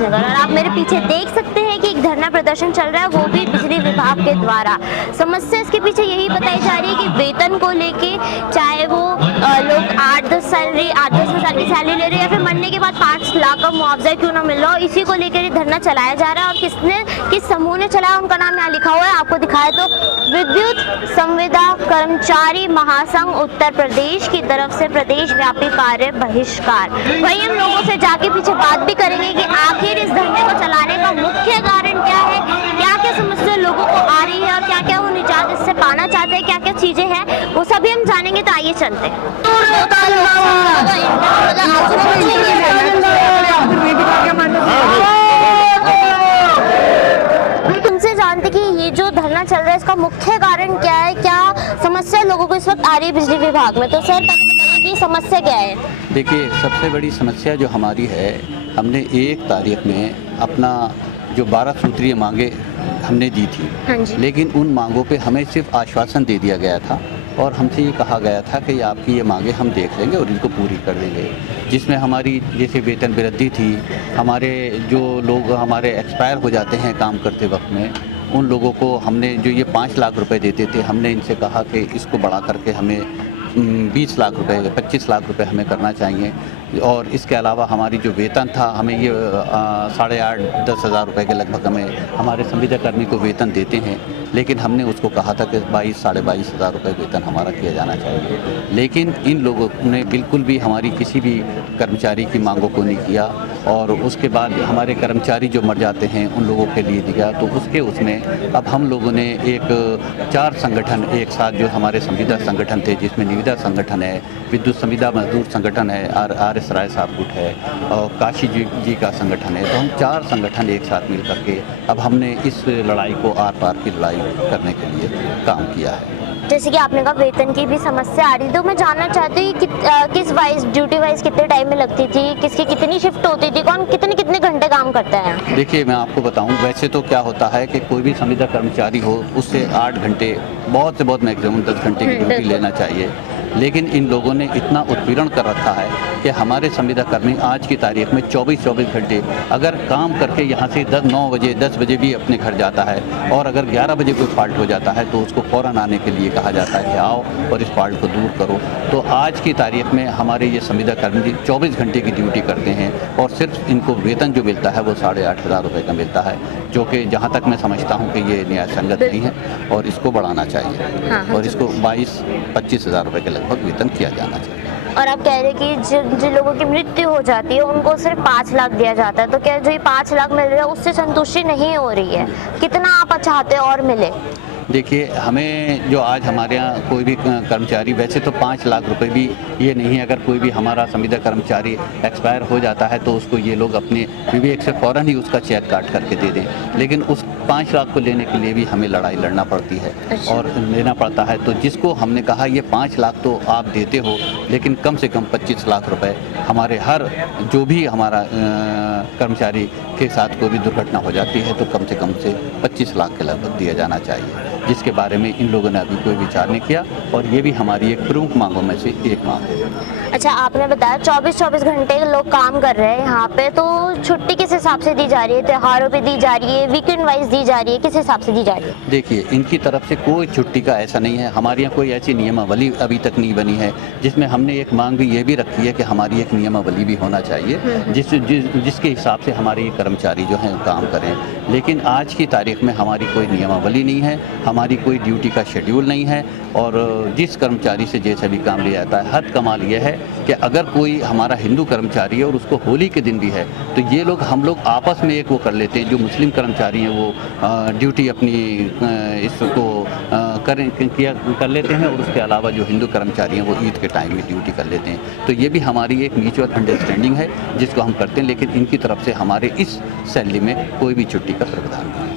राजनगर। और आप मेरे पीछे देख सकते हैं कि एक धरना प्रदर्शन चल रहा है, वो भी बिजली विभाग के द्वारा। समस्या इसके पीछे यही बताई जा रही है कि वेतन को लेके, चाहे वो लोग 8-10 हज़ार की सैलरी ले रहे हैं या फिर मरने के बाद 5 लाख का मुआवजा क्यों ना मिल रहा हो, इसी को लेकर ये धरना चलाया जा रहा है। और किस समूह ने चलाया, उनका नाम यहाँ लिखा हुआ है, आपको दिखाया तो विद्युत संविदा कर्मचारी महासंघ उत्तर प्रदेश की तरफ से प्रदेश व्यापी कार्य बहिष्कार। वही हम लोगों से जाके पीछे बात भी करेंगे कि आखिर इस धरने को चलाने का मुख्य कारण क्या है, क्या क्या समस्या लोगों को आ रही है और क्या क्या वो निजात इससे पाना चाहते हैं, क्या क्या चीजें हैं, वो सभी हम जानेंगे। तो आइए चलते हैं। तुमसे जानते कि ये जो धरना चल रहा है इसका मुख्य कारण क्या है, क्या समस्या लोगों को इस वक्त आ रही है बिजली विभाग में। तो सर पहले बताइए कि समस्या क्या है। देखिए, सबसे बड़ी समस्या जो हमारी है, हमने 1 तारीख में अपना जो 12 सूत्रीय मांगे हमने दी थी, हाँ जी। लेकिन उन मांगों पे हमें सिर्फ आश्वासन दे दिया गया था और हमसे ये कहा गया था कि आपकी ये मांगे हम देख लेंगे और इनको पूरी कर देंगे। जिसमें हमारी जैसे वेतन वृद्धि थी, हमारे जो लोग हमारे एक्सपायर हो जाते हैं काम करते वक्त में, उन लोगों को हमने जो ये 5 लाख रुपए देते थे, हमने इनसे कहा कि इसको बढ़ा करके हमें 20 लाख रुपए, 25 लाख रुपए हमें करना चाहिए। और इसके अलावा हमारी जो वेतन था, हमें ये 8.5-10 हज़ार रुपये के लगभग हमें हमारे संविदा कर्मी को वेतन देते हैं, लेकिन हमने उसको कहा था कि 22-22.5 हज़ार रुपये वेतन हमारा किया जाना चाहिए। लेकिन इन लोगों ने बिल्कुल भी हमारी किसी भी कर्मचारी की मांगों को नहीं किया। और उसके बाद हमारे कर्मचारी जो मर जाते हैं उन लोगों के लिए दिया, तो उसमें अब हम लोगों ने 4 संगठन एक साथ, जो हमारे संविदा संगठन थे, जिसमें निविदा संगठन है, विद्युत संविदा मजदूर संगठन है, RS राय साहब गुट है और काशी जी का संगठन है, तो हम 4 संगठन एक साथ मिल करके अब हमने इस लड़ाई को आर पार की लड़ाई करने के लिए काम किया है। जैसे कि आपने कहा वेतन की भी समस्या आ रही, तो मैं जानना चाहती हूँ कि किस वाइज, ड्यूटी वाइज कितने टाइम में लगती थी, किसकी कितनी शिफ्ट होती थी, कौन कितने घंटे काम करता है। देखिए, मैं आपको बताऊं, वैसे तो क्या होता है कि कोई भी संविदा कर्मचारी हो उससे 8 घंटे, बहुत से बहुत मैक्सिमम 10 घंटे की ड्यूटी लेना चाहिए। लेकिन इन लोगों ने इतना उत्पीड़न कर रखा है कि हमारे संविदा कर्मी आज की तारीख में 24 घंटे अगर काम करके यहाँ से 9 बजे 10 बजे भी अपने घर जाता है, और अगर 11 बजे कोई फॉल्ट हो जाता है तो उसको फ़ौरन आने के लिए कहा जाता है कि आओ और इस फॉल्ट को दूर करो। तो आज की तारीख में हमारे ये संविदा कर्मी 24 घंटे की ड्यूटी करते हैं और सिर्फ इनको वेतन जो मिलता है वो 8.5 हज़ार रुपये का मिलता है, जो कि जहाँ तक मैं समझता हूँ कि ये न्याय संगत नहीं है और इसको बढ़ाना चाहिए। हाँ, और इसको 22-25 हज़ार रुपये के लगभग वेतन किया जाना चाहिए। और आप कह रहे हैं कि जिन लोगों की मृत्यु हो जाती है उनको सिर्फ 5 लाख दिया जाता है, तो क्या जो ये 5 लाख मिल रहा है उससे संतुष्टि नहीं हो रही है, कितना आप चाहते हैं और मिले। देखिए, हमें जो आज हमारे यहाँ कोई भी कर्मचारी, वैसे तो 5 लाख रुपए भी ये नहीं है, अगर कोई भी हमारा संविदा कर्मचारी एक्सपायर हो जाता है तो उसको ये लोग अपने विवेक से फ़ौरन ही उसका चेक काट करके दे दें, लेकिन उस 5 लाख को लेने के लिए भी हमें लड़ाई लड़ना पड़ती है और लेना पड़ता है। तो जिसको हमने कहा ये 5 लाख तो आप देते हो, लेकिन कम से कम 25 लाख रुपए हमारे हर जो भी हमारा कर्मचारी के साथ कोई भी दुर्घटना हो जाती है तो कम से 25 लाख के लगभग दिया जाना चाहिए, जिसके बारे में इन लोगों ने अभी कोई विचार नहीं किया और ये भी हमारी एक प्रमुख मांगों में से एक मांग है। अच्छा, आपने बताया 24 घंटे लोग काम कर रहे हैं यहाँ पे, तो छुट्टी किस हिसाब से दी जा रही है, त्योहारों पे दी जा रही है, वीकेंड वाइज दी जा रही है, किस हिसाब से दी जा रही है। देखिए, इनकी तरफ से कोई छुट्टी का ऐसा नहीं है, हमारे यहाँ कोई ऐसी नियमावली अभी तक नहीं बनी है, जिसमें हमने एक मांग भी ये भी रखी है कि हमारी एक नियमावली भी होना चाहिए जिसके हिसाब से हमारे ये कर्मचारी जो हैं काम करें। लेकिन आज की तारीख में हमारी कोई नियमावली नहीं है, हमारी कोई ड्यूटी का शेड्यूल नहीं है और जिस कर्मचारी से जैसा भी काम लिया जाता है। हद कमाल यह है कि अगर कोई हमारा हिंदू कर्मचारी है और उसको होली के दिन भी है तो ये लोग हम लोग आपस में एक वो कर लेते हैं, जो मुस्लिम कर्मचारी हैं वो ड्यूटी अपनी इसको कर लेते हैं और उसके अलावा जो हिंदू कर्मचारी हैं वो ईद के टाइम में ड्यूटी कर लेते हैं। तो ये भी हमारी एक म्यूचुअल अंडरस्टैंडिंग है जिसको हम करते हैं, लेकिन इनकी तरफ से हमारे इस सैलरी में कोई भी छुट्टी का प्रावधान नहीं है।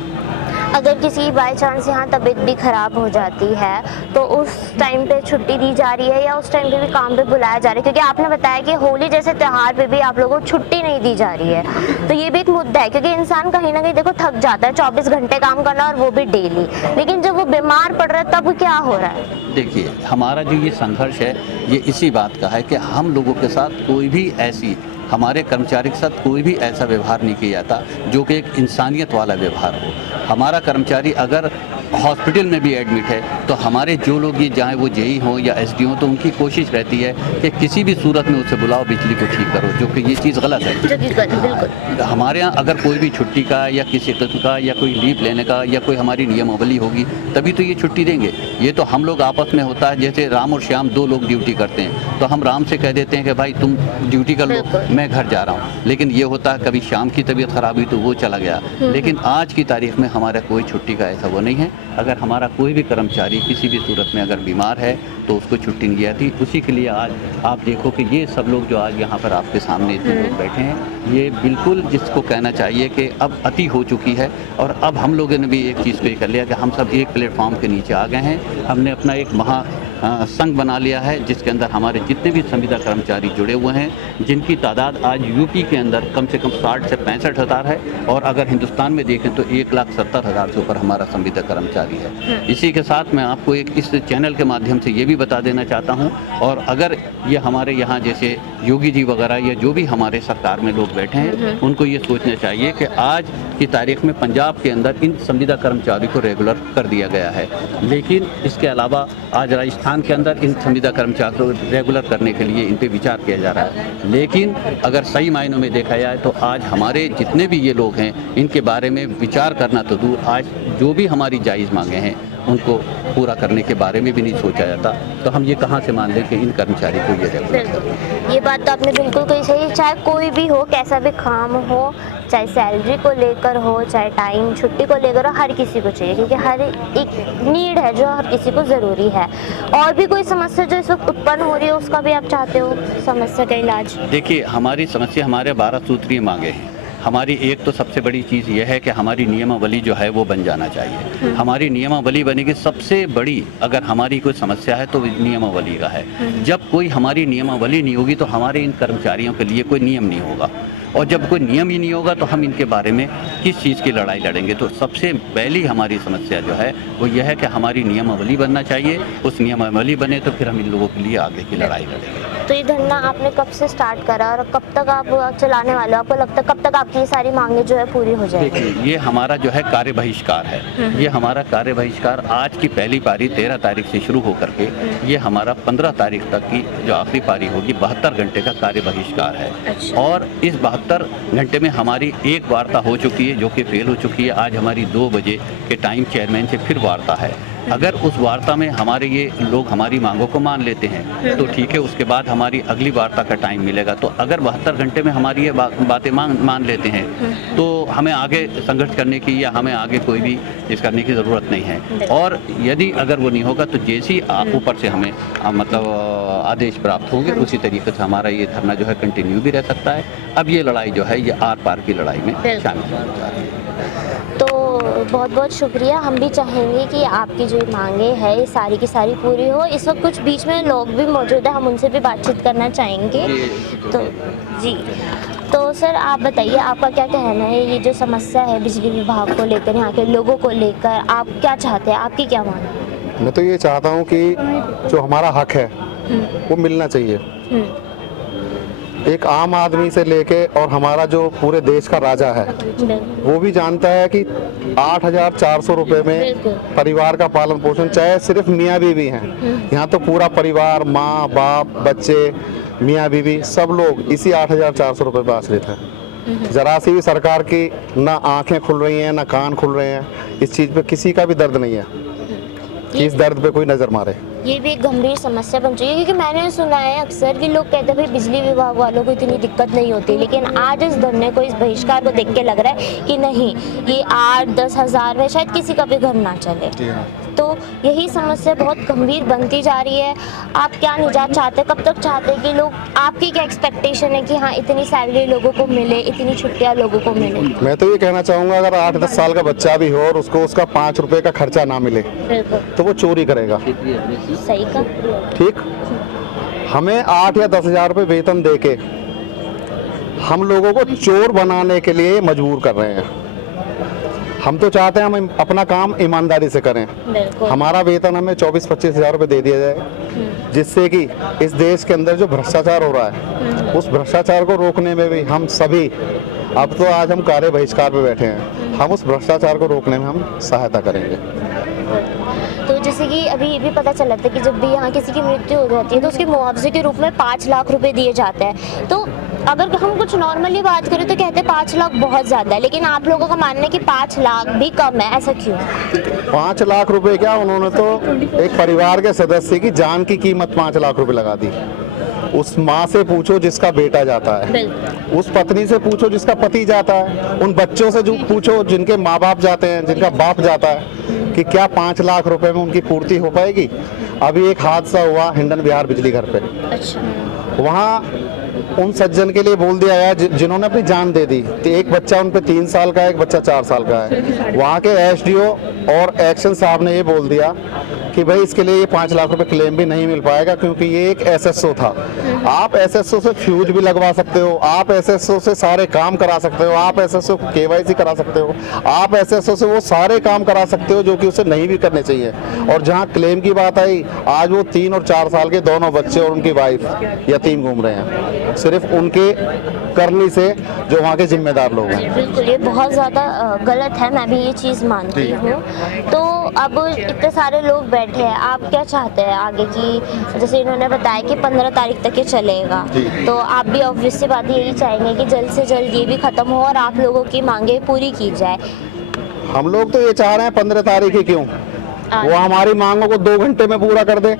अगर किसी बाई चांस यहाँ तबीयत भी खराब हो जाती है तो उस टाइम पे छुट्टी दी जा रही है या उस टाइम पे भी काम पे बुलाया जा रहा है, क्योंकि आपने बताया कि होली जैसे त्यौहार पे भी आप लोगों को छुट्टी नहीं दी जा रही है, तो ये भी एक मुद्दा है क्योंकि इंसान कहीं ना कहीं देखो थक जाता है 24 घंटे काम करना और वो भी डेली, लेकिन जब वो बीमार पड़ रहा है तब क्या हो रहा है। देखिए, हमारा जो ये संघर्ष है ये इसी बात का है कि हम लोगों के साथ कोई भी ऐसी हमारे कर्मचारी के साथ कोई भी ऐसा व्यवहार नहीं किया जाता जो कि एक इंसानियत वाला व्यवहार हो। हमारा कर्मचारी अगर हॉस्पिटल में भी एडमिट है तो हमारे जो लोग ये चाहे वो जेई हों या एसडी हों, तो उनकी कोशिश रहती है कि किसी भी सूरत में उसे बुलाओ, बिजली को ठीक करो, जो कि ये चीज़ गलत है। जो कि बिल्कुल हमारे यहाँ अगर कोई भी छुट्टी का या किसी किस्म का या कोई लीव लेने का या कोई हमारी नियमावली होगी तभी तो ये छुट्टी देंगे। ये तो हम लोग आपस में होता है, जैसे राम और श्याम दो लोग ड्यूटी करते हैं तो हम राम से कह देते हैं कि भाई तुम ड्यूटी कर लो, मैं घर जा रहा हूँ। लेकिन ये होता है कभी श्याम की तबीयत खराब हुई तो वो चला गया। लेकिन आज की तारीख में हमारा कोई छुट्टी का ऐसा वो नहीं है। अगर हमारा कोई भी कर्मचारी किसी भी सूरत में अगर बीमार है तो उसको छुट्टी नहीं आती। उसी के लिए आज आप देखो कि ये सब लोग जो आज यहाँ पर आपके सामने इतने लोग बैठे हैं, ये बिल्कुल जिसको कहना चाहिए कि अब अति हो चुकी है। और अब हम लोगों ने भी एक चीज़ पे कर लिया कि हम सब एक प्लेटफॉर्म के नीचे आ गए हैं। हमने अपना एक संघ बना लिया है जिसके अंदर हमारे जितने भी संविदा कर्मचारी जुड़े हुए हैं, जिनकी तादाद आज यूपी के अंदर कम से कम 60 से 65 हज़ार है। और अगर हिंदुस्तान में देखें तो 1,70,000 से ऊपर हमारा संविदा कर्मचारी है। इसी के साथ मैं आपको एक इस चैनल के माध्यम से ये भी बता देना चाहता हूँ, और अगर ये हमारे यहाँ जैसे योगी जी वगैरह या जो भी हमारे सरकार में लोग बैठे हैं उनको ये सोचना चाहिए कि आज की तारीख में पंजाब के अंदर इन संविदा कर्मचारी को रेगुलर कर दिया गया है, लेकिन इसके अलावा आज राजस्थान के अंदर इन संविदा कर्मचारी को रेगुलर करने के लिए इन पे विचार किया जा रहा है। लेकिन अगर सही मायनों में देखा जाए तो आज हमारे जितने भी ये लोग हैं इनके बारे में विचार करना तो दूर, आज जो भी हमारी जायज़ मांगे हैं उनको पूरा करने के बारे में भी नहीं सोचा जाता। तो हम ये कहाँ से मान लें कि इन कर्मचारी को ये बिल्कुल, ये बात तो आपने बिल्कुल कही सही। चाहे कोई भी हो, कैसा भी काम हो, चाहे सैलरी को लेकर हो, चाहे टाइम छुट्टी को लेकर हो, हर किसी को चाहिए, क्योंकि हर एक नीड है जो हर किसी को ज़रूरी है। और भी कोई समस्या जो इस वक्त उत्पन्न हो रही है उसका भी आप चाहते हो समस्या का इलाज? देखिए, हमारी समस्या हमारे 12 सूत्रीय मांगे हैं। हमारी एक तो सबसे बड़ी चीज़ यह है कि हमारी नियमावली जो है वो बन जाना चाहिए। हमारी नियमावली बनेगी, सबसे बड़ी अगर हमारी कोई समस्या है तो नियमावली का है। जब कोई हमारी नियमावली नहीं होगी तो हमारे इन कर्मचारियों के लिए कोई नियम नहीं होगा, और जब कोई नियम ही नहीं होगा तो हम इनके बारे में किस चीज़ की लड़ाई लड़ेंगे। तो सबसे पहली हमारी समस्या जो है वो यह है कि हमारी नियमावली बनना चाहिए। उस नियमावली बने तो फिर हम इन लोगों के लिए आगे की लड़ाई लड़ेंगे। तो ये धरना आपने कब से स्टार्ट करा और कब तक आप चलाने वाले हो? आपको लगता है कब तक आपकी ये सारी मांगे जो है पूरी हो जाएगी? देखिए, ये हमारा जो है कार्य बहिष्कार है। ये हमारा कार्य बहिष्कार आज की पहली पारी 13 तारीख से शुरू होकर के ये हमारा 15 तारीख तक की जो आखिरी पारी होगी 72 घंटे का कार्य बहिष्कार है। अच्छा। और इस 72 घंटे में हमारी एक वार्ता हो चुकी है जो कि फेल हो चुकी है। आज हमारी 2 बजे के टाइम चेयरमैन से फिर वार्ता है। अगर उस वार्ता में हमारे ये लोग हमारी मांगों को मान लेते हैं तो ठीक है, उसके बाद हमारी अगली वार्ता का टाइम मिलेगा। तो अगर 72 घंटे में हमारी ये बातें मान लेते हैं तो हमें आगे संघर्ष करने की या हमें आगे कोई भी इस करने की ज़रूरत नहीं है। और यदि अगर वो नहीं होगा तो जैसी ऊपर से हमें मतलब आदेश प्राप्त होंगे उसी तरीके से हमारा ये धरना जो है कंटिन्यू भी रह सकता है। अब ये लड़ाई जो है ये आर पार की लड़ाई में शामिल हो जा रही है। तो बहुत बहुत शुक्रिया। हम भी चाहेंगे कि आपकी जो मांगे है ये सारी की सारी पूरी हो। इस वक्त कुछ बीच में लोग भी मौजूद हैं, हम उनसे भी बातचीत करना चाहेंगे। तो जी, तो सर आप बताइए, आपका क्या कहना है ये जो समस्या है बिजली विभाग को लेकर, यहाँ के लोगों को लेकर, आप क्या चाहते हैं, आपकी क्या मांग है? मैं तो ये चाहता हूँ कि जो हमारा हक है वो मिलना चाहिए। एक आम आदमी से लेके और हमारा जो पूरे देश का राजा है वो भी जानता है कि 8,400 रुपये में परिवार का पालन पोषण, चाहे सिर्फ मियाँ बीवी हैं, यहाँ तो पूरा परिवार, माँ बाप बच्चे मियाँ बीवी सब लोग इसी 8,400 रुपये पर आश्रित है। जरा सी भी सरकार की ना आंखें खुल रही हैं ना कान खुल रहे हैं, इस चीज़ पे किसी का भी दर्द नहीं है कि इस दर्द पे कोई नज़र मारे। ये भी एक गंभीर समस्या बन चुकी है, क्योंकि मैंने सुना है अक्सर कि लोग कहते हैं भाई बिजली विभाग वालों को इतनी दिक्कत नहीं होती, लेकिन आज इस धरने को, इस बहिष्कार को देख के लग रहा है कि नहीं, ये 8-10 हज़ार में शायद किसी का भी घर ना चले। तो यही समस्या बहुत गंभीर बनती जा रही है। आप क्या निजात चाहते हैं, कब तक चाहते हैं कि लोग, आपकी क्या एक्सपेक्टेशन है कि हाँ इतनी सैलरी लोगों को मिले, इतनी छुट्टियाँ लोगों को मिले? मैं तो ये कहना चाहूँगा, अगर 8-10 साल का बच्चा भी हो और उसको उसका 5 रुपये का खर्चा ना मिले तो वो चोरी करेगा। सही का ठीक, हमें 8 या 10 हज़ार रुपये वेतन देके हम लोगों को चोर बनाने के लिए मजबूर कर रहे हैं। हम तो चाहते हैं हम अपना काम ईमानदारी से करें। हमारा वेतन हमें 24-25 हज़ार रुपये दे दिया जाए, जिससे कि इस देश के अंदर जो भ्रष्टाचार हो रहा है उस भ्रष्टाचार को रोकने में भी हम सभी, अब तो आज हम कार्य बहिष्कार पे बैठे हैं, हम उस भ्रष्टाचार को रोकने में हम सहायता करेंगे। तो जैसे कि अभी ये भी पता चला था कि जब भी यहाँ किसी की मृत्यु हो जाती है तो उसके मुआवजे के रूप में 5 लाख रुपए दिए जाते हैं। तो अगर हम कुछ नॉर्मली बात करें तो कहते हैं 5 लाख बहुत ज़्यादा है, लेकिन आप लोगों का मानना है कि 5 लाख भी कम है, ऐसा क्यों? 5 लाख रुपए क्या, उन्होंने तो एक परिवार के सदस्य की जान की कीमत 5 लाख रुपए लगा दी। उस माँ से पूछो जिसका बेटा जाता है, उस पत्नी से पूछो जिसका पति जाता है, उन बच्चों से जो पूछो जिनके माँ बाप जाते हैं, जिनका बाप जाता है, कि क्या 5 लाख रुपए में उनकी पूर्ति हो पाएगी। अभी एक हादसा हुआ हिंडन बिहार बिजली घर पे, वहाँ उन सज्जन के लिए बोल दिया गया जिन्होंने अपनी जान दे दी। तो एक बच्चा उन पे 3 साल का है, एक बच्चा 4 साल का है। वहाँ के एसडीओ और एक्शन साहब ने ये बोल दिया कि भाई इसके लिए ये 5 लाख रुपए क्लेम भी नहीं मिल पाएगा, क्योंकि ये एक एसएसओ था। आप एसएसओ से फ्यूज भी लगवा सकते हो, आप एसएसओ से सारे काम करा सकते हो, आप एसएसओ केवाईसी करा सकते हो, आप एसएसओ से वो सारे काम करा सकते हो जो कि उसे नहीं भी करने चाहिए। और जहाँ क्लेम की बात आई, आज वो 3 और 4 साल के दोनों बच्चे और उनकी वाइफ यतीम घूम रहे हैं, सिर्फ उनके करनी से जो वहाँ के जिम्मेदार लोग हैं। बिल्कुल, ये बहुत ज़्यादा गलत है, मैं भी ये चीज़ मानती हूँ। तो अब इतने सारे लोग बैठे हैं, आप क्या चाहते हैं आगे की? जैसे इन्होंने बताया कि 15 तारीख तक ये चलेगा, तो आप भी ऑब्वियस सी बात है यही चाहेंगे कि जल्द से जल्द ये भी ख़त्म हो और आप लोगों की मांगे पूरी की जाए। हम लोग तो ये चाह रहे हैं 15 तारीख ही क्यों, वो हमारी मांगों को 2 घंटे में पूरा कर दे।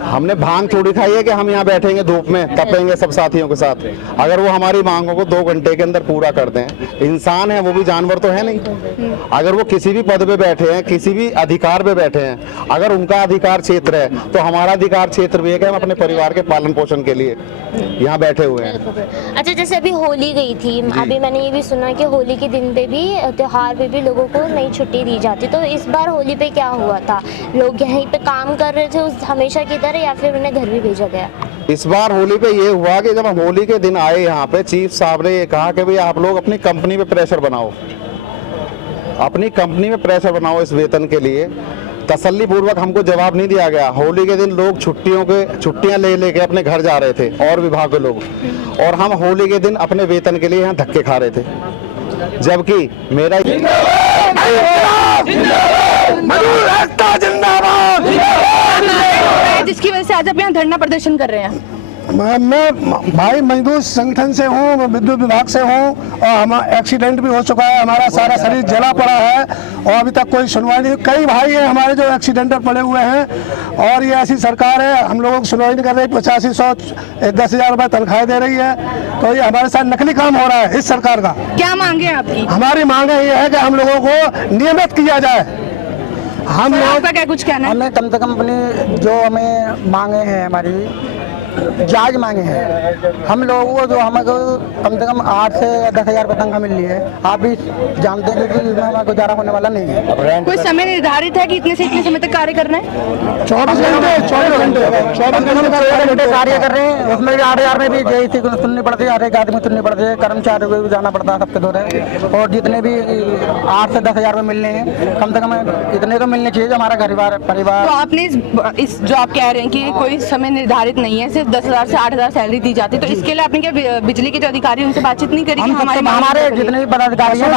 हमने भांग थोड़ी खाई है कि हम यहाँ बैठेंगे धूप में तपेंगे सब साथियों के साथ। अगर वो हमारी मांगों को 2 घंटे के अंदर पूरा कर दें, इंसान है वो भी जानवर तो है नहीं। अगर वो किसी भी पद पे बैठे हैं, किसी भी अधिकार पे बैठे हैं, अगर उनका अधिकार क्षेत्र है तो हमारा अधिकार क्षेत्र भी है कि हम अपने परिवार के पालन पोषण के लिए यहाँ बैठे हुए हैं। अच्छा, जैसे अभी होली गई थी, अभी मैंने ये भी सुना कि होली के दिन पे भी, त्योहार पे भी लोगों को नई छुट्टी दी जाती, तो इस बार होली पे क्या हुआ था? लोग यहीं पे काम कर रहे थे उस हमेशा की तरह या फिर उन्हें घर भी भेजा गया? इस बार होली पे ये हुआ कि जब हम होली के दिन आए यहाँ पे, चीफ साहब ने ये कहा कि भाई आप लोग अपनी कंपनी पे प्रेशर बनाओ, अपनी कंपनी में प्रेशर बनाओ इस वेतन के लिए। तसल्ली पूर्वक हमको जवाब नहीं दिया गया। होली के दिन लोग छुट्टियां ले लेके अपने घर जा रहे थे और विभाग के लोग, और हम होली के दिन अपने वेतन के लिए यहाँ धक्के खा रहे थे। जबकि मेरा जिसकी वजह से आज आप यहाँ धरना प्रदर्शन कर रहे हैं। मैं भाई मजदूर संगठन से हूँ, मैं विद्युत विभाग से हूँ, और हमारा एक्सीडेंट भी हो चुका है, हमारा सारा शरीर जला पड़ा है और अभी तक कोई सुनवाई नहीं। कई भाई हैं हमारे जो एक्सीडेंटल पड़े हुए हैं और ये ऐसी सरकार है हम लोगों की सुनवाई नहीं कर रही। 8500 10,000 रुपये तनख्वाह दे रही है, तो ये हमारे साथ नकली काम हो रहा है इस सरकार का। क्या मांगे हैं आपकी? हमारी मांग ये है कि हम लोगों को नियमित किया जाए। हम लोग, आपका क्या कुछ कहना है? हमें कम से कम अपनी जो हमें मांगे हैं, हमारी जायज मांगे हैं, हम लोगों को जो हमको कम से कम 8 से 10,000 रुपये तनख्वाह मिल रही है। आप भी जानते हैं कि इसमें हमारा गुजारा होने वाला नहीं है। कोई समय निर्धारित है कि इतने से इतने समय तक कार्य करना है? 24 घंटे कार्य कर रहे हैं, उसमें भी 8,000 में भी जैसी सुननी पड़ती है, हर एक आदमी सुननी पड़ती है, कर्मचारी को भी जाना पड़ता है सबके दौरे, और जितने भी 8 से 10,000 रुपये मिलने हैं कम से कम इतने तो मिलने चाहिए जो हमारा परिवार। तो आपने इस जो आप कह रहे हैं कि कोई समय निर्धारित नहीं है, सिर्फ 10,000 से 8,000 सैलरी दी जाती है, तो इसके लिए आपने क्या बिजली के जो अधिकारी उनसे बातचीत नहीं करी? हमारे जितने भी पदाधिकारी हैं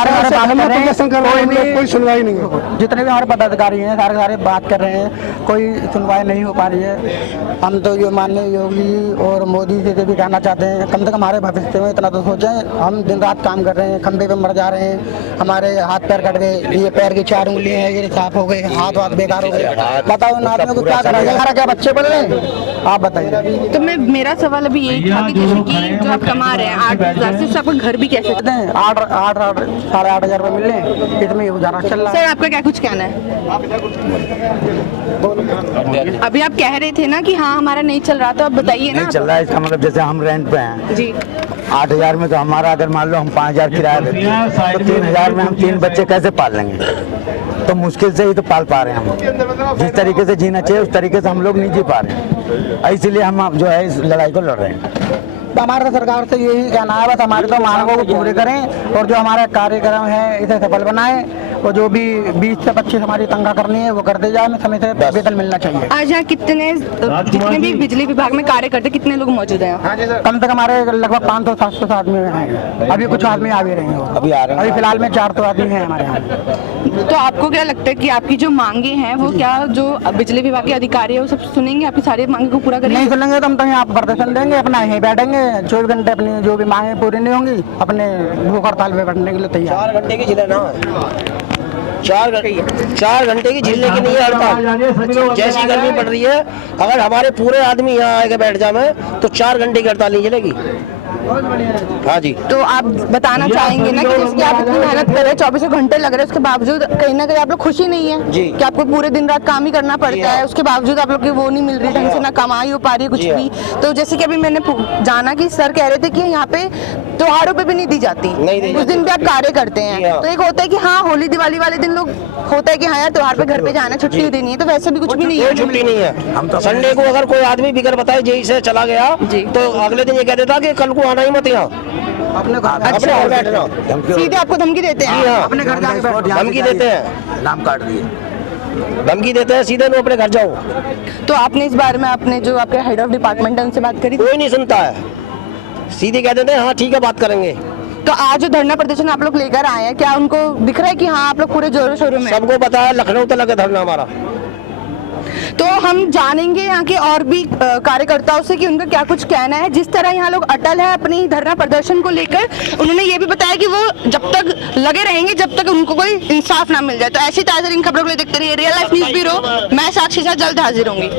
कोई सुनवाई नहीं है। जितने भी हमारे पदाधिकारी हैं सारे बात कर रहे हैं, कोई सुनवाई नहीं हो पा रही है। हम तो ये माननीय योगी और मोदी से भी कहना चाहते हैं कम से कम हमारे भविष्य में इतना तो सोचें। हम दिन रात काम कर रहे हैं, खंबे पे मर जा रहे हैं, हमारे हाथ पैर कट गए, ये पैर की 4 उंगलियां हैं ये साफ हो गए, हाथ बेकार हो गए। बताओ इन आदमियों को क्या करेंगे? हमारा क्या बच्चे पढ़ रहे हैं? आप बताइए। तो मेरा सवाल अभी यही था कि जैसे कि जो आप कमा रहे हैं 8,000 से, आपका घर भी कैसे? 8 साढ़े 8,000 रुपये मिल रहे हैं, इसमें गुजारा चल रहा है। सर आपका क्या कुछ कहना है? अभी आप कह रहे थे ना कि हाँ हमारा नहीं चल रहा, तो आप बताइए ना। नहीं चल रहा है, इसका मतलब जैसे हम रेंट पे हैं जी, 8,000 में, तो हमारा अगर मान लो हम 5,000 किराया देते हैं तो 3,000 में हम 3 बच्चे कैसे पाल लेंगे? तो मुश्किल से ही तो पाल पा रहे हैं हम। जिस तरीके से जीना चाहिए उस तरीके से हम लोग नहीं जी पा रहे हैं, इसलिए हम जो है इस लड़ाई को लड़ रहे हैं। तो हमारे सरकार से यही कहना है, बस हमारे तो मांगों को पूरे करें और जो हमारे कार्यक्रम है इसे सफल बनाएं और जो भी 20 से 25 हमारी तनख्वाह करनी है वो कर दी जाए, हमें समय से वेतन मिलना चाहिए। आज यहाँ जितने भी बिजली विभाग में कार्य करते कितने लोग मौजूद हैं? कम से कम हमारे लगभग 500-700 आदमी हैं। अभी कुछ आदमी आ भी रहे हैं, अभी आ रहे हैं। अभी फिलहाल में 400 आदमी हैं हमारे यहाँ। तो आपको क्या लगता है कि आपकी जो मांगे हैं वो क्या जो बिजली विभाग के अधिकारी है वो सब सुनेंगे, आपकी सारी मांगे को पूरा करेंगे? नहीं सुनेंगे तो हम तो यहाँ प्रदर्शन देंगे, अपना यहीं बैठेंगे 24 घंटे, अपनी जो भी मांगे पूरी नहीं होंगी अपने भूख हड़ताल पे बैठने के लिए तैयार। 4 घंटे की झील ना 4 घंटे की झीलने की नहीं है हड़ताल। जैसी गर्मी पड़ रही है, अगर हमारे पूरे आदमी यहाँ आके बैठ जाए तो 4 घंटे की हड़ताल नहीं चलेगी। हाँ जी। तो आप बताना चाहेंगे ना कि जिसकी आप इतनी मेहनत कर रहे हैं, 24 घंटे लग रहे हैं, उसके बावजूद कहीं ना कहीं आप लोग खुशी नहीं है जी। कि आपको पूरे दिन रात काम ही करना पड़ता है, उसके बावजूद आप लोग की वो नहीं मिल रही ढंग से, ना कमाई हो पा रही है कुछ भी। तो जैसे कि अभी मैंने जाना कि सर कह रहे थे कि यहाँ पे त्योहारों पे भी नहीं दी जाती, उस दिन भी आप कार्य करते हैं। तो एक होता है कि हाँ होली दिवाली वाले दिन लोग होता है कि हाँ यार त्योहार पे घर पे जाना, छुट्टी देनी है, तो वैसे भी कुछ भी नहीं है। छुट्टी नहीं है। संडे को अगर कोई आदमी बिगर बताए जेई से चला गया तो अगले दिन ये कह देता कि कल को आना ही मत यहाँ, अपने घर बैठना। सीधे आपको धमकी देते हैं? अपने घर जाके धमकी देते हैं, नाम काट दिए, धमकी देते हैं सीधे, अपने घर जाओ। तो आपने इस बारे में अपने जो आपके हेड ऑफ डिपार्टमेंट है उनसे बात करी? कोई नहीं सुनता है, सीधे कह देते हैं हाँ ठीक है बात करेंगे। तो आज जो धरना प्रदर्शन आप लोग लेकर आए हैं, क्या उनको दिख रहा है कि हाँ आप लोग पूरे जोरों शोरों में? सबको पता है, लखनऊ तक लगा धरना हमारा। तो हम जानेंगे यहाँ के और भी कार्यकर्ताओं से कि उनका क्या कुछ कहना है। जिस तरह यहाँ लोग अटल है अपनी धरना प्रदर्शन को लेकर, उन्होंने ये भी बताया कि वो जब तक लगे रहेंगे जब तक उनको कोई इंसाफ ना मिल जाए। तो ऐसी ताज़ा खबरों को देखते रहिए रियल लाइफ न्यूज़ ब्यूरो। मैं साक्षी साथ जल्द हाजिर होंगी।